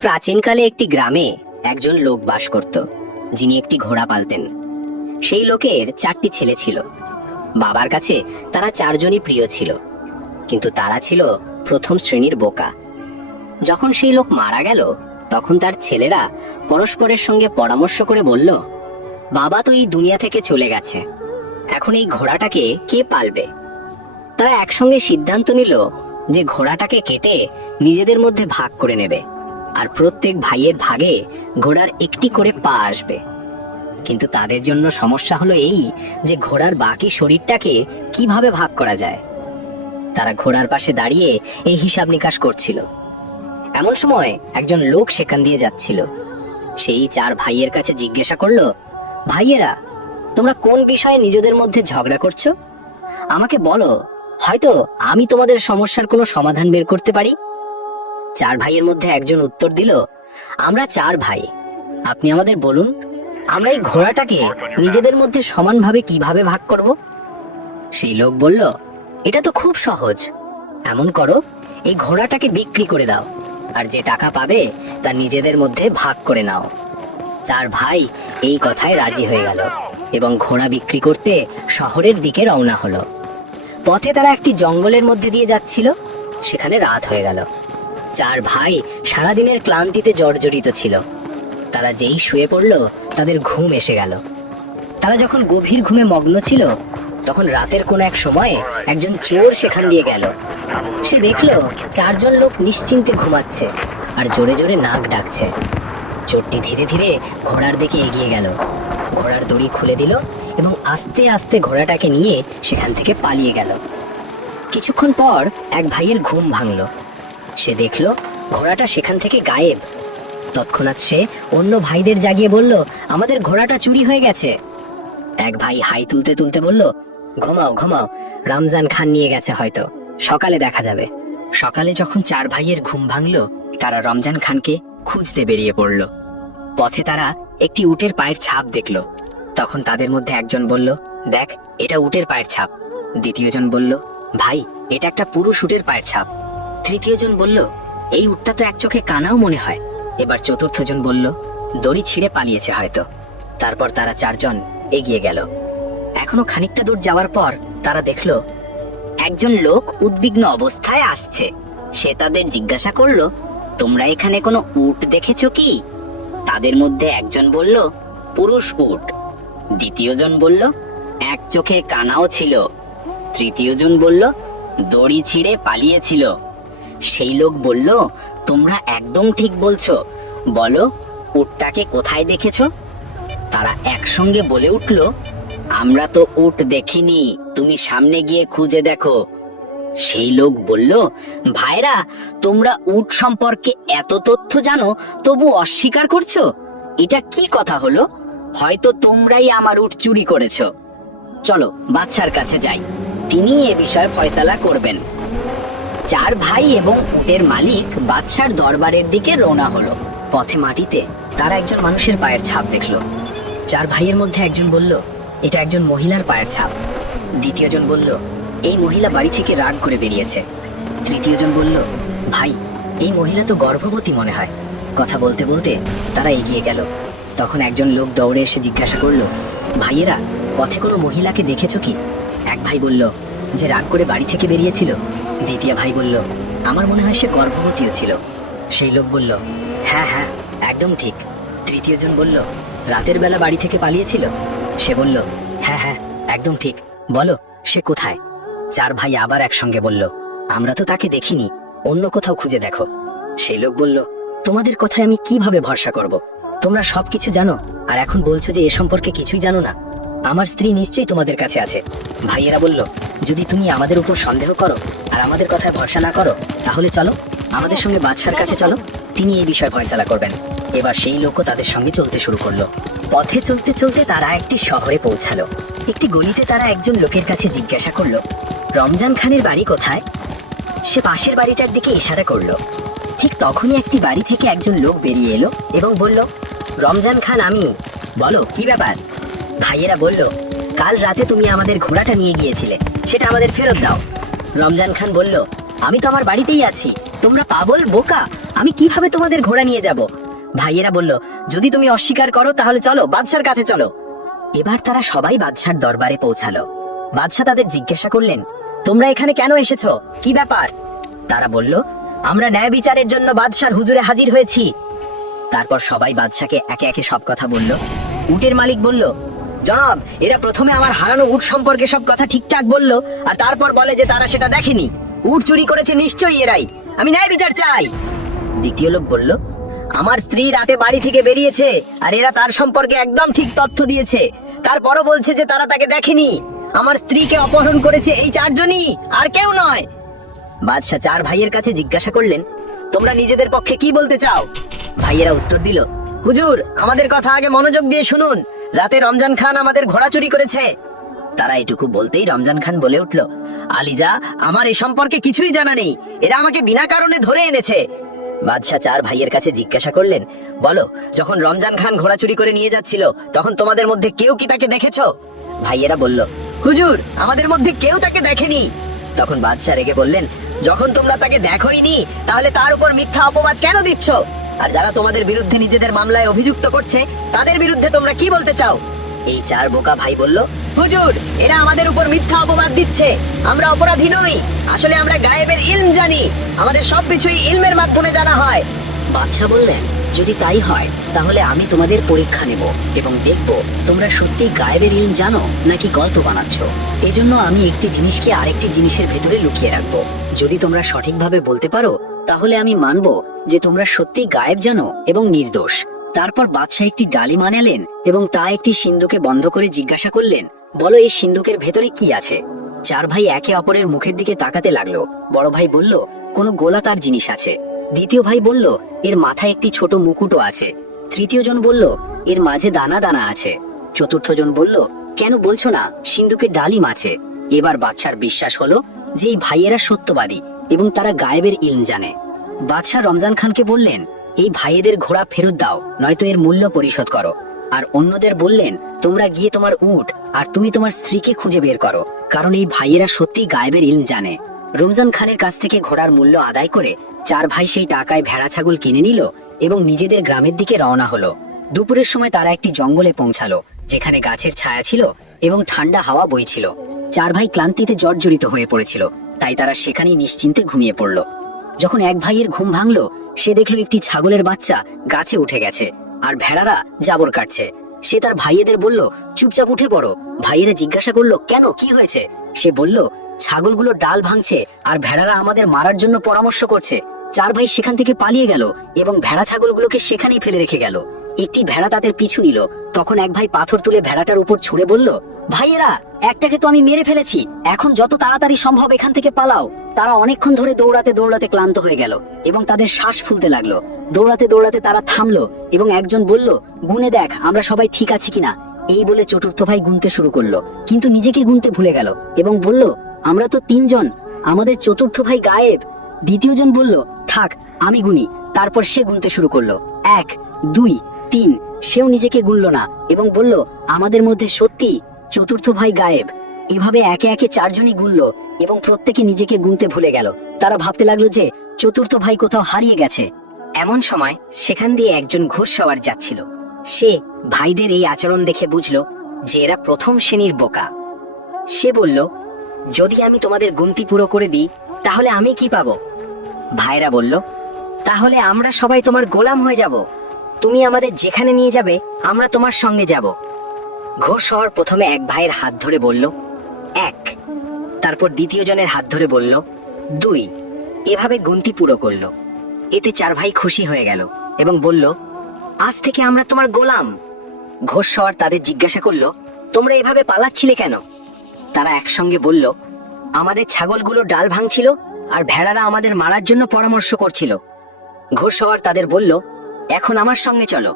প্রাচীনকালে একটি গ্রামে একজন লোক বাস করত, যিনি একটি ঘোড়া পালতেন। সেই লোকের 4টি ছেলে ছিল। বাবার কাছে তারা 4জনই প্রিয় ছিল, কিন্তু তারা ছিল প্রথম শ্রেণীর বোকা। যখন সেই লোক মারা গেল, তখন তার ছেলেরা পরস্পরের সঙ্গে পরামর্শ করে বলল, বাবা তো এই দুনিয়া থেকে চলে গেছে, এখন এই ঘোড়াটাকে কে পালবে? তারা একসঙ্গে সিদ্ধান্ত নিল যে ঘোড়াটাকে কেটে নিজেদের মধ্যে ভাগ করে নেবে, আর প্রত্যেক ভাইয়ের ভাগে ঘোড়ার একটি করে পা আসবে। কিন্তু তাদের জন্য সমস্যা হলো এই যে ঘোড়ার বাকি শরীরটাকে কিভাবে ভাগ করা যায়। তারা ঘোড়ার পাশে দাঁড়িয়ে এই হিসাব নিকাশ করছিল। এমন সময় একজন লোক সেখান দিয়ে যাচ্ছিল। সেই 4 ভাইয়ের কাছে জিজ্ঞাসা করলো, ভাইয়েরা, তোমরা কোন বিষয়ে নিজেদের মধ্যে ঝগড়া করছো? আমাকে বলো, হয়তো আমি তোমাদের সমস্যার কোনো সমাধান বের করতে পারি। 4 ভাইয়ের মধ্যে একজন উত্তর দিল, আমরা 4 ভাই, আপনি আমাদের বলুন, আমরা এই ঘোড়াটাকে নিজেদের মধ্যে সমানভাবে কিভাবে ভাগ করব? সেই লোক বলল, এটা তো খুব সহজ। এমন করো, এই ঘোড়াটাকে বিক্রি করে দাও, আর যে টাকা পাবে তা নিজেদের মধ্যে ভাগ করে নাও। 4 ভাই এই কথায় রাজি হয়ে গেল এবং ঘোড়া বিক্রি করতে শহরের দিকে রওনা হলো। পথে তারা একটি জঙ্গলের মধ্যে দিয়ে যাচ্ছিল। সেখানে রাত হয়ে গেল। 4 ভাই সারাদিনের ক্লান্তিতে জর্জরিত ছিল। তারা যেই শুয়ে পড়ল, তাদের ঘুম এসে গেল। তারা যখন গভীর ঘুমে মগ্ন ছিল, তখন রাতের কোন এক সময়ে একজন চোর সেখান দিয়ে গেল। সে দেখলো 4 জন লোক নিশ্চিন্তে ঘুমাচ্ছে আর জোরে জোরে নাক ডাকছে। চোরটি ধীরে ধীরে ঘোড়ার দিকে এগিয়ে গেল, ঘোড়ার দড়ি খুলে দিল এবং আস্তে আস্তে ঘোড়াটাকে নিয়ে সেখান থেকে পালিয়ে গেল। কিছুক্ষণ পর এক ভাইয়ের ঘুম ভাঙল। সে দেখলো ঘোড়াটা সেখান থেকে গায়েব। তৎক্ষণাৎ সে অন্য ভাইদের জাগিয়ে বলল, আমাদের ঘোড়াটা চুরি হয়ে গেছে। এক ভাই হাই তুলতে তুলতে বলল, ঘুমাও ঘুমাও, রমজান খান নিয়ে গেছে, হয়তো সকালে দেখা যাবে। সকালে যখন 4 ভাইয়ের ঘুম ভাঙল, তারা রমজান খানকে খুঁজতে বেরিয়ে পড়ল। পথে তারা একটি উটের পায়ের ছাপ দেখলো। তখন তাদের মধ্যে একজন বলল, দেখ, এটা উটের পায়ের ছাপ। দ্বিতীয়জন বলল, ভাই, এটা একটা পুরুষ উটের পায়ের ছাপ। তৃতীয়জন বলল, এই উটটা তো এক চোখে কানাও মনে হয়। এবার চতুর্থজন বলল, দড়ি ছিঁড়ে পালিয়েছে হয়তো। তারপর তারা 4 জন এগিয়ে গেল। এখনো খানিকটা দূর যাওয়ার পর তারা দেখলো একজন লোক উদ্বিগ্ন অবস্থায় আসছে। সে তাদের জিজ্ঞাসা করলো, তোমরা এখানে কোনো উট দেখেছো কি? তাদের মধ্যে একজন বলল, পুরুষ উট। দ্বিতীয়জন বলল, এক চোখে কানাও ছিল। তৃতীয়জন বলল, দড়ি ছিঁড়ে পালিয়েছিল। সেই লোক বলল, তোমরা একদম ঠিক বলছো, বলো উটটাকে কোথায় দেখেছো? তারা একসঙ্গে বলে উঠল, আমরা তো উট দেখিনি, তুমি সামনে গিয়ে খুঁজে দেখো। সেই লোক বলল, ভাইরা, তোমরা উট সম্পর্কে এত তথ্য জানো, তবু অস্বীকার করছো? এটা কি কথা হলো? হয়তো তোমরাই আমার উট চুরি করেছো। চলো বাদশার কাছে যাই, তিনি এ বিষয়ে ফয়সালা করবেন। 4 ভাই এবং উটের মালিক বাদশার দরবারের দিকে রওনা হলো। পথে মাটিতে তারা একজন মানুষের পায়ের ছাপ দেখলো। 4 ভাইয়ের মধ্যে একজন বলল, এটা একজন মহিলার পায়ের ছাপ। দ্বিতীয়জন বলল, এই মহিলা বাড়ি থেকে রাগ করে বেরিয়েছে। তৃতীয়জন বলল, ভাই, এই মহিলা তো গর্ভবতী মনে হয়। কথা বলতে বলতে তারা এগিয়ে গেল। তখন একজন লোক দৌড়ে এসে জিজ্ঞাসা করলো, ভাইয়েরা, পথে কোনো মহিলাকে দেখেছো কি? এক ভাই বলল, যে রাগ করে বাড়ি থেকে বেরিয়েছিল। দ্বিতীয় ভাই বলল, আমার মনে হয় সে গর্ভবতীও ছিল। সেই লোক বলল, হ্যাঁ হ্যাঁ, একদম ঠিক। তৃতীয়জন বলল, রাতের বেলা বাড়ি থেকে পালিয়েছিল। সে বলল, হ্যাঁ হ্যাঁ, একদম ঠিক, বলো সে কোথায়? 4 ভাই আবার একসঙ্গে বলল, আমরা তো তাকে দেখিনি, অন্য কোথাও খুঁজে দেখো। সেই লোক বলল, তোমাদের কথায় আমি কিভাবে ভরসা করব? তোমরা সবকিছু জানো, আর এখন বলছো যে এ সম্পর্কে কিছুই জানো না। আমার স্ত্রী নিশ্চয়ই তোমাদের কাছে আছে। ভাইয়েরা বলল, যদি তুমি আমাদের উপর সন্দেহ করো আর আমাদের কথায় ভরসা না করো, তাহলে চলো আমাদের সঙ্গে বাদশার কাছে চলো, তিনি এই বিষয়ে ফয়সালা করবেন। এবার সেই লোকও তাদের সঙ্গে চলতে শুরু করলো। পথে চলতে চলতে তারা একটি শহরে পৌঁছালো। একটি গলিতে তারা একজন লোকের কাছে জিজ্ঞাসা করলো, রমজান খানের বাড়ি কোথায়? সে পাশের বাড়িটার দিকে ইশারা করলো। ঠিক তখনই একটি বাড়ি থেকে একজন লোক বেরিয়ে এলো এবং বলল, রমজান খান আমি, বলো কি ব্যাপার? ভাইয়েরা বলল, কাল রাতে তুমি আমাদের ঘোড়াটা নিয়ে গিয়েছিলে, সেটা আমাদের ফেরত দাও। রমজান খান বলল, আমি তো আমার বাড়িতেই আছি, তোমরা পাগল বোকা, আমি কিভাবে তোমাদের ঘোড়া নিয়ে যাব? ভাইয়েরা বলল, যদি তুমি অস্বীকার করো তাহলে চলো বাদশার কাছে চলো। এবার তারা সবাই বাদশার দরবারে পৌঁছালো। বাদশা তাদের জিজ্ঞাসা করলেন, তোমরা এখানে কেন এসেছো, কি ব্যাপার? তারা বলল, আমরা ন্যায় বিচারের জন্য বাদশার হুজুরে হাজির হয়েছি। তারপর সবাই বাদশাকে একে একে সব কথা বলল। উটের মালিক বলল, জনাব, এরা প্রথমে আমার হারানো উট সম্পর্কে সব কথা ঠিকঠাক বলল, আর তারপর বলে যে তারা সেটা দেখেনি। উট চুরি করেছে নিশ্চয়ই এরাই, আমি ন্যায় বিচার চাই। দ্বিতীয় লোক বলল, আমার স্ত্রী রাতে বাড়ি থেকে বেরিয়েছে আর এরা তার সম্পর্কে একদম ঠিক তথ্য দিয়েছে, তারপরও বলছে যে তারা তাকে দেখেনি। আমার স্ত্রীকে অপহরণ করেছে এই চারজনই, আর কেউ নয়। বাদশা চার ভাইয়ের কাছে জিজ্ঞাসা করলেন, তোমরা নিজেদের পক্ষে কি বলতে চাও? ভাইয়েরা উত্তর দিল, হুজুর, আমাদের কথা আগে মনোযোগ দিয়ে শুনুন। রাতে রমজান খান আমাদের ঘোড়া চুরি করেছে। তারা এটুকু বলতেই রমজান খান বলে উঠল, আলিজা, আমার এ সম্পর্কে কিছুই জানা নেই, এরা আমাকে বিনা কারণে ধরে এনেছে। বাদশা চার ভাইয়ের কাছে জিজ্ঞাসা করলেন, বলো, যখন রমজান খান ঘোড়া চুরি করে নিয়ে যাচ্ছিল তখন তোমাদের মধ্যে কেউ কি তাকে দেখেছো? ভাইয়েরা বলল, হুজুর, আমাদের মধ্যে কেউ তাকে দেখেনি। তখন বাদশা রেগে বললেন, যখন তোমরা তাকে দেখোইনি তাহলে তার উপর মিথ্যা অপবাদ কেন দিচ্ছ? আর যারা তোমাদের বিরুদ্ধে নিজেদের মামলায় অভিযুক্ত করছে তাদের বিরুদ্ধে তোমরা কি বলতে চাও? এই চার বোকা ভাই বলল, হুজুর, এরা আমাদের উপর মিথ্যা অপবাদ দিচ্ছে, আমরা অপরাধী নই, আসলে আমরা গায়েবের ইলম জানি, আমাদের সবকিছুই ইলমের মাধ্যমে জানা হয়। বাদশা বললেন, যদি তাই হয় তাহলে আমি তোমাদের পরীক্ষা নেব এবং দেখব তোমরা সত্যি গায়েবের ইলম জানো নাকি গল্প বানাচ্ছ। এজন্য আমি একটি জিনিসকে আরেকটি জিনিসের ভেতরে লুকিয়ে রাখবো। যদি তোমরা সঠিকভাবে বলতে পারো তাহলে আমি মানব যে তোমরা সত্যি গায়েব জানো এবং নির্দোষ। তারপর বাদশা একটি ডালিম আনালেন এবং তা একটি সিন্ধুকে বন্ধ করে জিজ্ঞাসা করলেন, বলো, এই সিন্ধুকের ভেতরে কি আছে? চার ভাই একে অপরের মুখের দিকে তাকাতে লাগলো। বড় ভাই বলল, কোনো গোলাকার জিনিস আছে। দ্বিতীয় ভাই বলল, এর মাথায় একটি ছোট মুকুটও আছে। তৃতীয় জন বলল, এর মাঝে দানা দানা আছে। চতুর্থ জন বলল, কেন বলছো না, সিন্ধুকে ডালিম আছে। এবার বাদশার বিশ্বাস হলো যে এই ভাইয়েরা সত্যবাদী এবং তারা গায়েবের ইলম জানে। বাদশা রমজান খানকে বললেন, এই ভাইয়েদের ঘোড়া ফেরত দাও, নয়তো এর মূল্য পরিশোধ করো। আর অন্যদের বললেন, তোমরা গিয়ে তোমার উট আর তুমি তোমার স্ত্রীকে খুঁজে বের করো, কারণ এই ভাইয়েরা সত্যি গায়েবের ইলম জানে। রমজান খানের কাছ থেকে ঘোড়ার মূল্য আদায় করে চার ভাই সেই টাকায় ভেড়া ছাগল কিনে নিল এবং নিজেদের গ্রামের দিকে রওনা হলো। দুপুরের সময় তারা একটি জঙ্গলে পৌঁছালো, যেখানে গাছের ছায়া ছিল এবং ঠান্ডা হাওয়া বইছিল। চার ভাই ক্লান্তিতে জর্জরিত হয়ে পড়েছিল, তাই তারা সেখানেই নিশ্চিন্তে ঘুমিয়ে পড়ল। যখন এক ভাইয়ের ঘুম ভাঙলো, সে দেখলো একটি ছাগলের বাচ্চা গাছে উঠে গেছে আর ভেড়ারা জাবর কাটছে। সে তার ভাইয়েদের বলল, চুপচাপ উঠে পড়ো। ভাইয়েরা জিজ্ঞাসা করলো, কেন, কি হয়েছে? সে বলল, ছাগলগুলো ডাল ভাঙছে আর ভেড়ারা আমাদের মারার জন্য পরামর্শ করছে। চার ভাই সেখান থেকে পালিয়ে গেল এবং ভেড়া ছাগলগুলোকে সেখানেই ফেলে রেখে গেল। একটি ভেড়া তাদের পিছু নিল। তখন এক ভাই পাথর তুলে ভেড়াটার উপর ছুঁড়ে বলল, ভাইয়েরা, একটাকে তো আমি মেরে ফেলেছি, এখন যত তাড়াতাড়ি সম্ভব এখান থেকে পালাও। তারা অনেকক্ষণ ধরে দৌড়াতে দৌড়াতে ক্লান্ত হয়ে গেল এবং তাদের শ্বাস ফুলতে লাগলো। দৌড়াতে দৌড়াতে তারা থামলো এবং একজন বলল, গুনে দেখ আমরা সবাই ঠিক আছি কিনা। এই বলে চতুর্থ ভাই গুনতে শুরু করলো, কিন্তু নিজেকে গুনতে ভুলে গেল এবং বলল, আমরা তো তিনজন, আমাদের চতুর্থ ভাই গায়েব। দ্বিতীয় জন বলল, থাক আমি গুনি। তারপর সে গুনতে শুরু করলো, 1, 2, 3। সেও নিজেকে গুনল না এবং বলল, আমাদের মধ্যে সত্যি চতুর্থ ভাই গায়েব। এভাবে একে একে চারজনই গুনল এবং প্রত্যেকে নিজেকে গুনতে ভুলে গেল। তারা ভাবতে লাগলো যে চতুর্থ ভাই কোথাও হারিয়ে গেছে। এমন সময় সেখান দিয়ে একজন ঘোড়সওয়ার যাচ্ছিল। সে ভাইদের এই আচরণ দেখে বুঝলো যে এরা প্রথম শ্রেণীর বোকা। সে বলল, যদি আমি তোমাদের গুনতি পুরো করে দিই তাহলে আমি কি পাবো? ভাইরা বলল, তাহলে আমরা সবাই তোমার গোলাম হয়ে যাব। তুমি আমাদের যেখানে নিয়ে যাবে আমরা তোমার সঙ্গে যাব। ঘোড়সওয়ার প্রথমে এক ভাইয়ের হাত ধরে বলল, 1। তারপর দ্বিতীয় জনের হাত ধরে বলল, 2। এভাবে গুনতি পুরো করলো। এতে চার ভাই খুশি হয়ে গেল এবং বলল, আজ থেকে আমরা তোমার গোলাম। ঘোড়সওয়ার তাদের জিজ্ঞাসা করলো, তোমরা এভাবে পালাচ্ছিলে কেন? তারা একসঙ্গে বলল, আমাদের ছাগলগুলো ডাল ভাঙছিল আর ভেড়ারা আমাদের মারার জন্য পরামর্শ করছিল। ঘোড়সওয়ার তাদের বলল, এখন আমার সঙ্গে চলো,